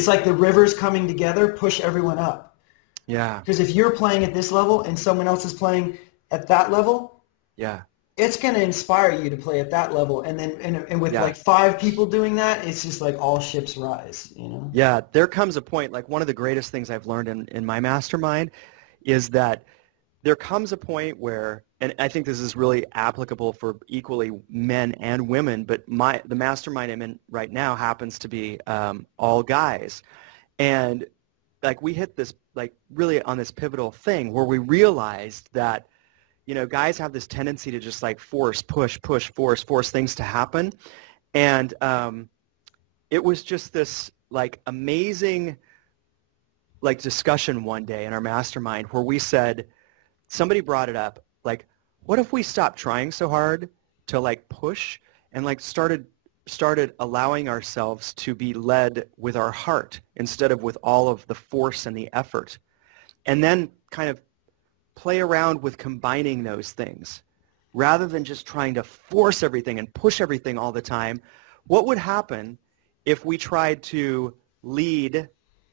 It's like the rivers coming together push everyone up. Yeah. Because if you're playing at this level and someone else is playing at that level, yeah, it's going to inspire you to play at that level. And then and with yeah. like 5 people doing that, it's just like all ships rise, you know? Yeah, there comes a point, like one of the greatest things I've learned in my mastermind is that there comes a point where, and I think this is really applicable for equally men and women, but the mastermind I'm in right now happens to be all guys. And like we hit this, like really on this pivotal thing where we realized that, you know, guys have this tendency to just like force things to happen. And it was just this like amazing like discussion one day in our mastermind where we said, somebody brought it up, like, what if we stopped trying so hard to like push and like started allowing ourselves to be led with our heart instead of with all of the force and the effort, and then kind of play around with combining those things rather than just trying to force everything and push everything all the time. What would happen if we tried to lead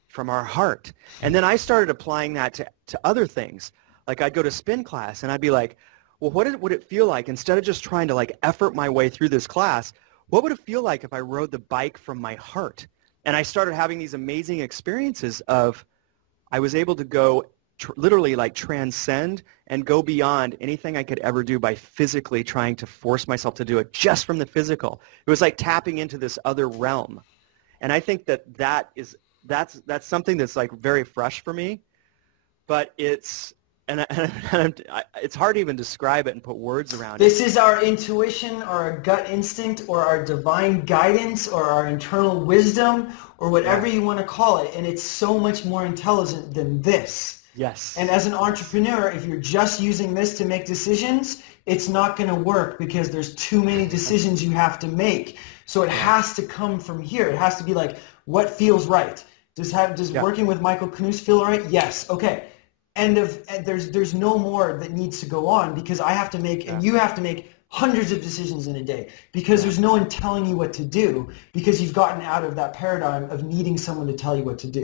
from our heart? And then I started applying that to other things. Like I'd go to spin class and I'd be like, well, what would it feel like instead of just trying to like effort my way through this class, what would it feel like if I rode the bike from my heart? And I started having these amazing experiences of I was able to go literally like transcend and go beyond anything I could ever do by physically trying to force myself to do it just from the physical. It was like tapping into this other realm. And I think that's something that's like very fresh for me, but it's hard to even describe it and put words around it. This is our intuition or our gut instinct or our divine guidance or our internal wisdom or whatever you want to call it. And it's so much more intelligent than this. Yes. And as an entrepreneur, if you're just using this to make decisions, it's not going to work because there's too many decisions you have to make. So it has to come from here. It has to be like, what feels right? Does working with Michael Knouse feel right? Yes. Okay. There's no more that needs to go on because I have to make and you have to make hundreds of decisions in a day because there's no one telling you what to do because you've gotten out of that paradigm of needing someone to tell you what to do.